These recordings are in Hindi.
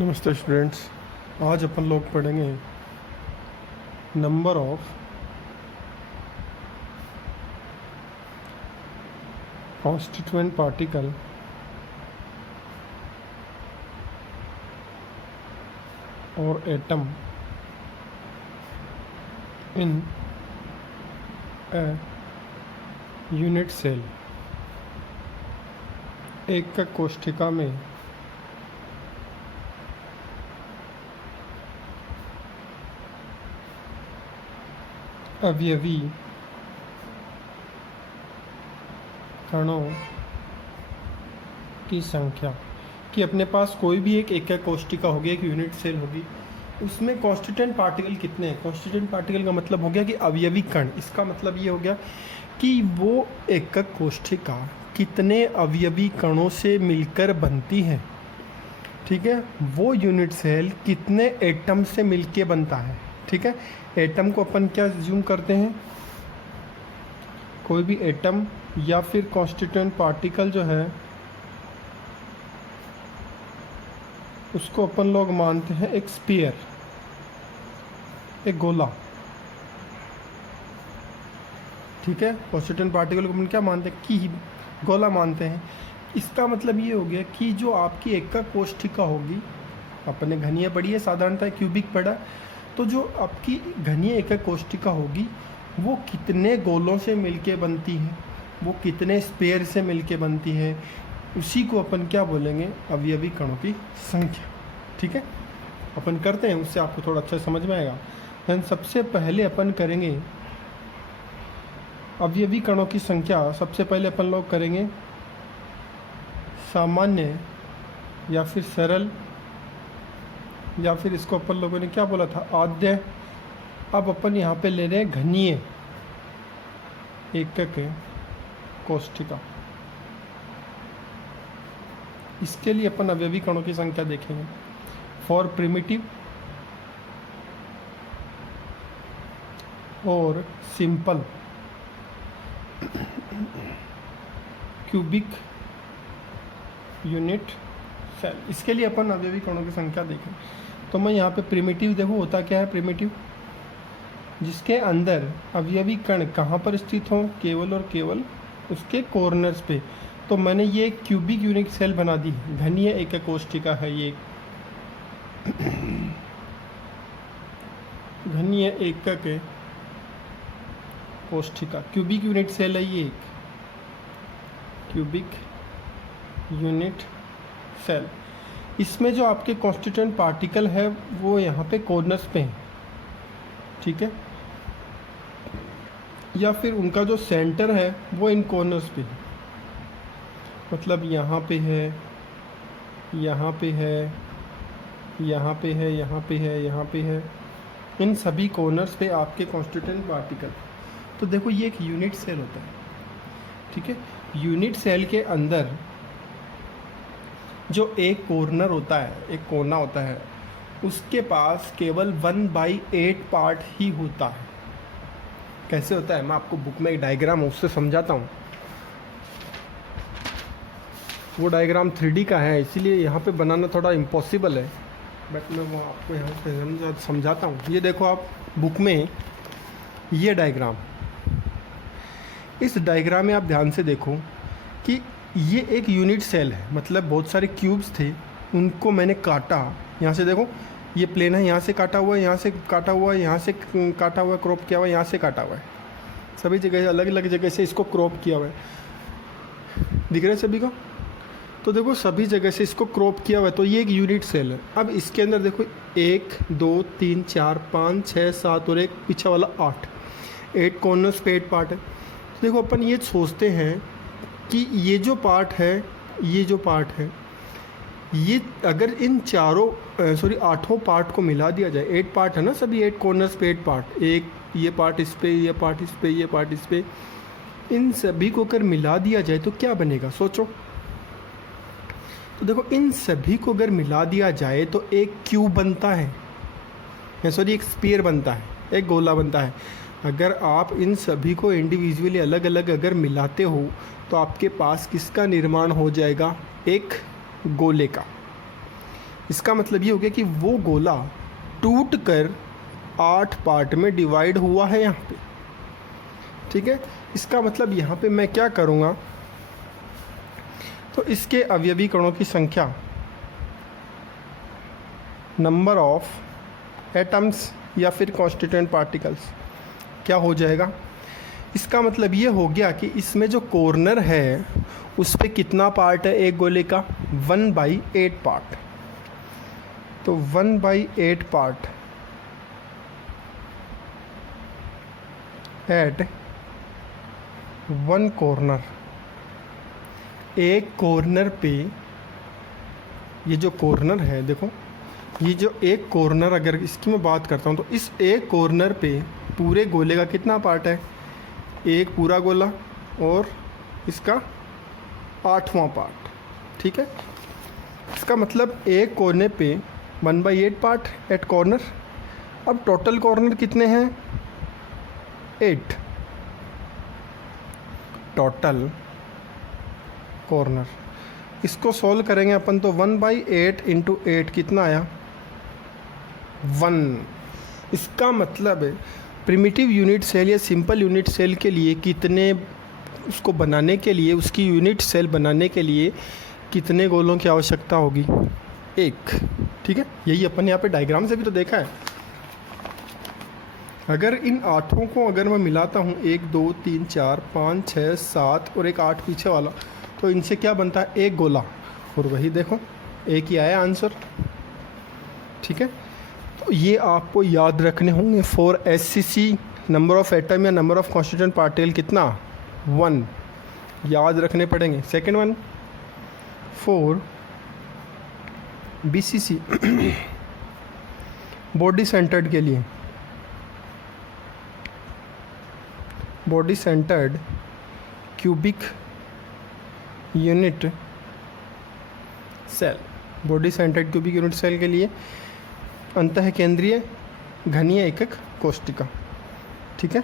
नमस्ते स्टूडेंट्स। आज अपन लोग पढ़ेंगे नंबर ऑफ कॉन्स्टिट्यूएंट पार्टिकल और atom in a unit cell. एक कोशिका में अवयवी कणों की संख्या कि अपने पास कोई भी एक कोशिका होगी, एक यूनिट सेल होगी, उसमें कॉन्स्टिट्यूएंट पार्टिकल कितने हैं। कॉन्स्टिट्यूएंट पार्टिकल का मतलब हो गया कि अवयवी कण। इसका मतलब ये हो गया कि वो एकक कोशिका कितने अवयवी कणों से मिलकर बनती है। ठीक है, वो यूनिट सेल कितने एटम से मिलके बनता है। ठीक है, एटम को अपन क्या ज्यूम करते हैं, कोई भी एटम या फिर कॉन्स्टिट्यूएंट पार्टिकल जो है उसको अपन लोग मानते हैं एक स्फीयर, एक गोला। ठीक है, कॉन्स्टिट्यूएंट पार्टिकल को अपन क्या मानते हैं कि गोला मानते हैं। इसका मतलब ये हो गया कि जो आपकी एकक कोशिका होगी, अपने घनीय पढ़ी है, साधारणतः क्यूबिक पढ़ा, तो जो आपकी घनीय एकक कोशिका होगी वो कितने गोलों से मिलके बनती है, वो कितने स्पेयर से मिलके बनती है, उसी को अपन क्या बोलेंगे, अवयवी कणों की संख्या। ठीक है, अपन करते हैं, उससे आपको थोड़ा अच्छा समझ में आएगा। देन सबसे पहले अपन करेंगे अवयवी कणों की संख्या। सबसे पहले अपन लोग करेंगे सामान्य या फिर सरल, या फिर इसको अपन लोगों ने क्या बोला था, आद्य। अब अपन यहाँ पे ले रहे हैं घनीय एकक कोशिका। इसके लिए अपन अवयवी कणों की संख्या देखेंगे। फॉर प्रिमिटिव और सिंपल क्यूबिक यूनिट सेल, इसके लिए अपन अवयवी कणों की संख्या देखें। तो मैं यहाँ पे प्रिमिटिव देखो, होता क्या है प्रिमिटिव, जिसके अंदर अवयवी कण कहाँ पर स्थित हों, केवल और केवल उसके कॉर्नर्स पे। तो मैंने ये क्यूबिक यूनिट सेल बना दी, घनीय एकक कोशिका है ये, घनीय एकक कोशिका क्यूबिक यूनिट सेल है ये, एक क्यूबिक यूनिट सेल। इसमें जो आपके कॉन्स्टिट्यूएंट पार्टिकल है वो यहाँ पे कॉर्नर्स पे हैं। ठीक है, या फिर उनका जो सेंटर है वो इन कॉर्नर्स पे है, मतलब यहाँ पे है, यहाँ पे है, यहाँ पे है, यहाँ पे है, यहाँ पे है, इन सभी कॉर्नर्स पे आपके कॉन्स्टिट्यूएंट पार्टिकल। तो देखो ये एक यूनिट सेल होता है। ठीक है, यूनिट सेल के अंदर जो एक कॉर्नर होता है, एक कोना होता है, उसके पास केवल 1/8 पार्ट ही होता है। कैसे होता है, मैं आपको बुक में एक डायग्राम उससे समझाता हूँ। वो डायग्राम 3D का है, इसीलिए यहाँ पे बनाना थोड़ा इम्पॉसिबल है, बट मैं वो आपको यहाँ पे समझाता हूँ। ये देखो आप बुक में ये डायग्राम, इस डायग्राम में आप ध्यान से देखो कि ये एक यूनिट सेल है, मतलब बहुत सारे क्यूब्स थे, उनको मैंने काटा। यहाँ से देखो ये प्लेन है, यहाँ से काटा हुआ है, यहाँ से काटा हुआ है, यहाँ से काटा हुआ है, क्रॉप किया हुआ है, यहाँ से काटा हुआ है, सभी जगह अलग अलग जगह से इसको क्रॉप किया हुआ है। दिख रहा है सभी को? तो देखो सभी जगह से इसको क्रॉप किया हुआ है, तो ये एक यूनिट सेल है। अब इसके अंदर देखो 1 2 3 4 5 6 7 और एक पीछे वाला 8 कॉर्नर्स पे 8 पार्ट है। तो देखो अपन ये सोचते हैं कि ये जो पार्ट है, ये जो पार्ट है, ये अगर इन 8 पार्ट को मिला दिया जाए, 8 पार्ट है ना सभी, 8 कॉर्नर्स पे 8 पार्ट, एक ये पार्ट इस पे, ये पार्ट इस पे, ये पार्ट इस पे, इन सभी को अगर मिला दिया जाए तो क्या बनेगा, सोचो। तो देखो इन सभी को अगर मिला दिया जाए तो एक क्यूब बनता है, एक स्फीयर बनता है, एक गोला बनता है। अगर आप इन सभी को इंडिविजुअली अलग अलग अगर मिलाते हो तो आपके पास किसका निर्माण हो जाएगा, एक गोले का। इसका मतलब ये हो गया कि वो गोला टूट कर 8 पार्ट में डिवाइड हुआ है यहाँ पे, ठीक है। इसका मतलब यहाँ पे मैं क्या करूँगा, तो इसके अवयवी कणों की संख्या, नंबर ऑफ एटम्स या फिर कॉन्स्टिट्यूएंट पार्टिकल्स क्या हो जाएगा। इसका मतलब ये हो गया कि इसमें जो कॉर्नर है उस पे कितना पार्ट है एक गोले का, 1/8 पार्ट। तो 1/8 पार्ट एट वन कॉर्नर। एक कॉर्नर पे, ये जो कॉर्नर है देखो, ये जो एक कॉर्नर, अगर इसकी मैं बात करता हूँ तो इस एक कॉर्नर पे पूरे गोले का कितना पार्ट है, एक पूरा गोला और इसका 8वां पार्ट, ठीक है। इसका मतलब एक कोने पे 1/8 पार्ट एट कॉर्नर। अब टोटल कॉर्नर कितने हैं, 8 टोटल कॉर्नर। इसको सॉल्व करेंगे अपन तो 1/8 इंटू 8 कितना आया, 1। इसका मतलब प्रिमिटिव यूनिट सेल या सिंपल यूनिट सेल के लिए कितने, उसको बनाने के लिए, उसकी यूनिट सेल बनाने के लिए कितने गोलों की आवश्यकता होगी, 1, ठीक है। यही अपन यहाँ पे डायग्राम से भी तो देखा है। अगर इन 8 को अगर मैं मिलाता हूँ, 1 2 3 4 5 6 7 और एक 8 पीछे वाला, तो इनसे क्या बनता है, एक गोला। और वही देखो एक ही आया आंसर, ठीक है। तो ये आपको याद रखने होंगे। For SCC number of atom या नंबर ऑफ कॉन्स्टिट्यूएंट पार्टिकल कितना, 1 याद रखने पड़ेंगे। Second one for BCC body centred के लिए, body centred cubic unit cell, body centred cubic unit cell के लिए अंतः केंद्रीय घनीय एकक कोशिका, ठीक है।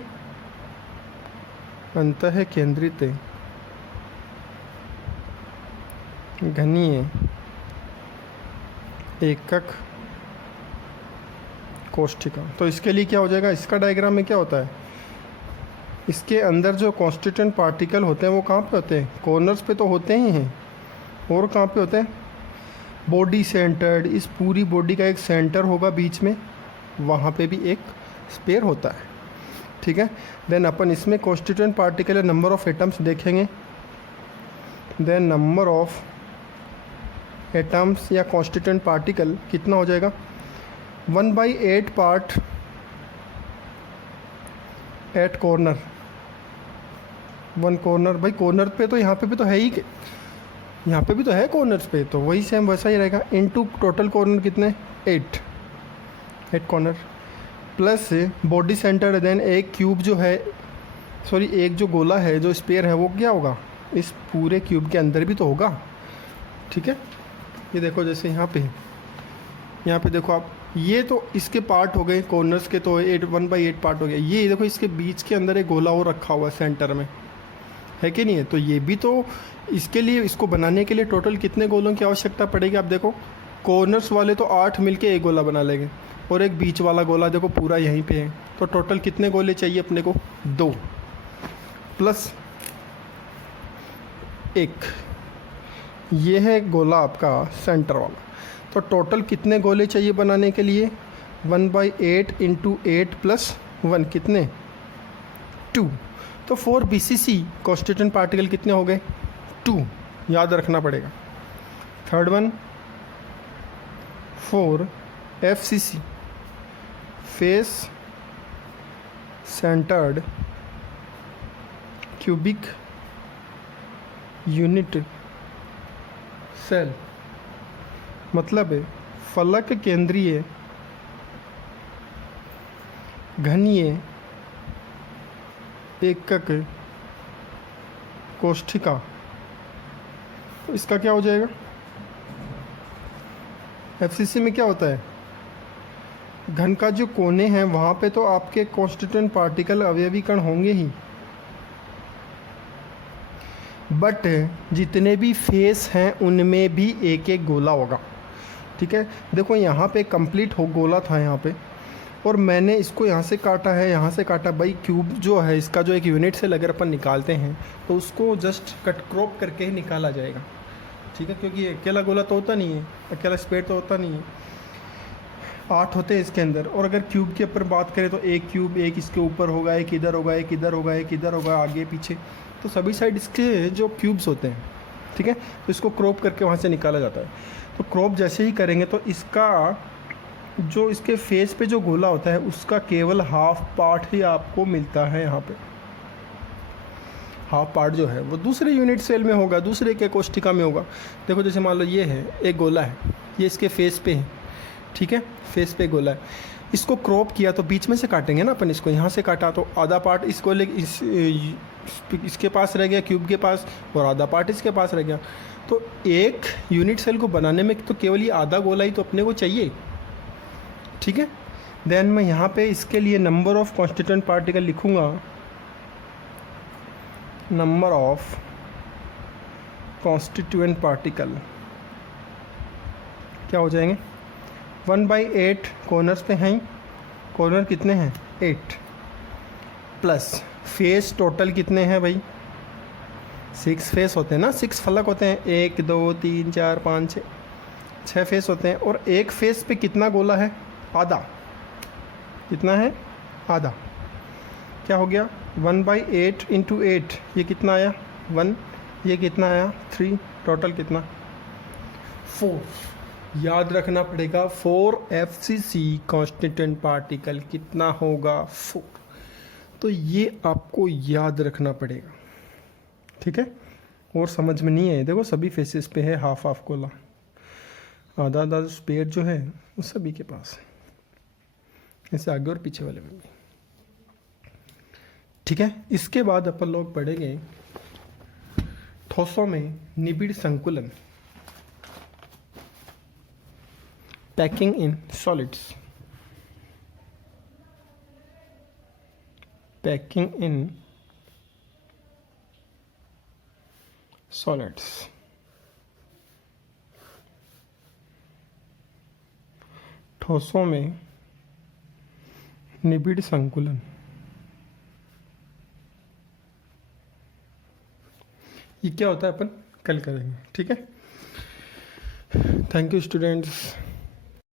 अंतः केंद्रित घनीय एकक कोशिका। तो इसके लिए क्या हो जाएगा, इसका डायग्राम में क्या होता है, इसके अंदर जो कॉन्स्टिट्यूएंट पार्टिकल होते हैं वो कहाँ पे होते हैं, कॉर्नर्स पे तो होते ही हैं, और कहाँ पे होते हैं, बॉडी सेंटर्ड। इस पूरी बॉडी का एक सेंटर होगा बीच में, वहाँ पे भी एक स्पेयर होता है, ठीक है। देन अपन इसमें constituent particle number of atoms देखेंगे। देन नंबर ऑफ एटम्स या कॉन्स्टिट्यूएंट पार्टिकल कितना हो जाएगा, 1/8 पार्ट एट कॉर्नर। 1 कॉर्नर, भाई कॉर्नर पे तो यहाँ पे भी तो है ही, यहाँ पे भी तो है कॉर्नर्स पे, तो वही सेम वैसा ही रहेगा। इनटू टोटल कॉर्नर कितने, 8 corner plus body centre. Then एक क्यूब जो है, सॉरी एक जो गोला है, जो स्पेयर है, वो क्या होगा, इस पूरे क्यूब के अंदर भी तो होगा, ठीक है। ये देखो जैसे यहाँ पे देखो आप, ये तो इसके पार्ट हो गए कॉर्नर्स के, तो 1/8 पार्ट हो गया। ये देखो इसके बीच के अंदर एक गोला और रखा हुआ है सेंटर में, है कि नहीं है। तो ये भी तो, इसके लिए, इसको बनाने के लिए टोटल कितने गोलों की आवश्यकता पड़ेगी। आप देखो कॉर्नर्स वाले तो 8 मिलके एक गोला बना लेंगे, और एक बीच वाला गोला देखो पूरा यहीं पे है, तो टोटल कितने गोले चाहिए अपने को, 2 प्लस 1। ये है गोला आपका सेंटर वाला। तो टोटल कितने गोले चाहिए बनाने के लिए, 1/8 इंटू 8 प्लस 1 कितने, 2। तो फॉर BCC कॉन्स्टिट्यूएंट पार्टिकल कितने हो गए, 2 याद रखना पड़ेगा। Third one for FCC face centred cubic unit cell, मतलब है फलक केंद्रीय घनीय एकक कोशिका। तो इसका क्या हो जाएगा, FCC में क्या होता है, घन का जो कोने हैं वहाँ पे तो आपके कॉन्स्टिट्यूएंट पार्टिकल अवयवी कण होंगे ही, बट जितने भी फेस हैं उनमें भी एक एक गोला होगा। ठीक है। देखो यहाँ पे कंप्लीट हो गोला था यहाँ पे, और मैंने इसको यहाँ से काटा है, यहाँ से काटा। भाई क्यूब जो है इसका जो एक यूनिट सेल अगर अपन निकालते हैं तो उसको जस्ट कट क्रॉप करके ही निकाला जाएगा, ठीक है, क्योंकि अकेला गोला तो होता नहीं है, अकेला स्क्वायर तो होता नहीं है। 8 होते हैं इसके अंदर। और अगर क्यूब के ऊपर बात करें तो एक क्यूब, एक इसके ऊपर होगा, एक इधर होगा, एक इधर होगा, एक इधर होगा, आगे पीछे, तो सभी साइड इसके जो क्यूब्स होते हैं, ठीक है, तो इसको क्रॉप करके वहाँ से निकाला जाता है। तो क्रॉप जैसे ही करेंगे तो इसका जो इसके फेस पे जो गोला होता है उसका केवल हाफ पार्ट ही आपको मिलता है। यहाँ पे हाफ पार्ट जो है वो दूसरे यूनिट सेल में होगा, दूसरे के कोष्ठिका में होगा। देखो जैसे मान लो ये है, एक गोला है, ये इसके फेस पे है, ठीक है, फेस पे गोला है। इसको क्रॉप किया तो बीच में से काटेंगे ना अपन, इसको यहाँ से काटा तो आधा पार्ट इसको ले इसके पास रह गया, क्यूब के पास, और आधा पार्ट इसके पास रह गया। तो एक यूनिट सेल को बनाने में तो केवल ये आधा गोला ही तो अपने को चाहिए, ठीक है। देन मैं यहाँ पे इसके लिए नंबर ऑफ कॉन्स्टिट्यूएंट पार्टिकल लिखूँगा, नंबर ऑफ कॉन्स्टिट्यूएंट पार्टिकल क्या हो जाएंगे, 1/8 कॉर्नर्स पे हैं, कॉर्नर कितने हैं 8, प्लस फेस टोटल कितने हैं भाई 6 फेस होते हैं ना, 6 फलक होते हैं, 1 2 3 4 5 6 फेस होते हैं। और एक फेस पे कितना गोला है, आधा, कितना है आधा, क्या हो गया 1/8 इंटू 8, ये कितना आया 1, ये कितना आया 3, टोटल कितना 4। याद रखना पड़ेगा 4 FCC कॉन्स्टिट्यूएंट पार्टिकल कितना होगा 4, तो ये आपको याद रखना पड़ेगा, ठीक है। और समझ में नहीं है, देखो सभी फेसेस पे है हाफ हाफ गोला, आधा आधा स्पेयर जो है वो सभी के पास है, ऐसे आगे और पीछे वाले में भी, ठीक है। इसके बाद अपन लोग पढ़ेंगे ठोसों में निबिड़ संकुलन, packing in solids, packing in solids, ठोसों में निबिड़ संकुलन। ये क्या होता है अपन कल करेंगे, ठीक है। Thank you students.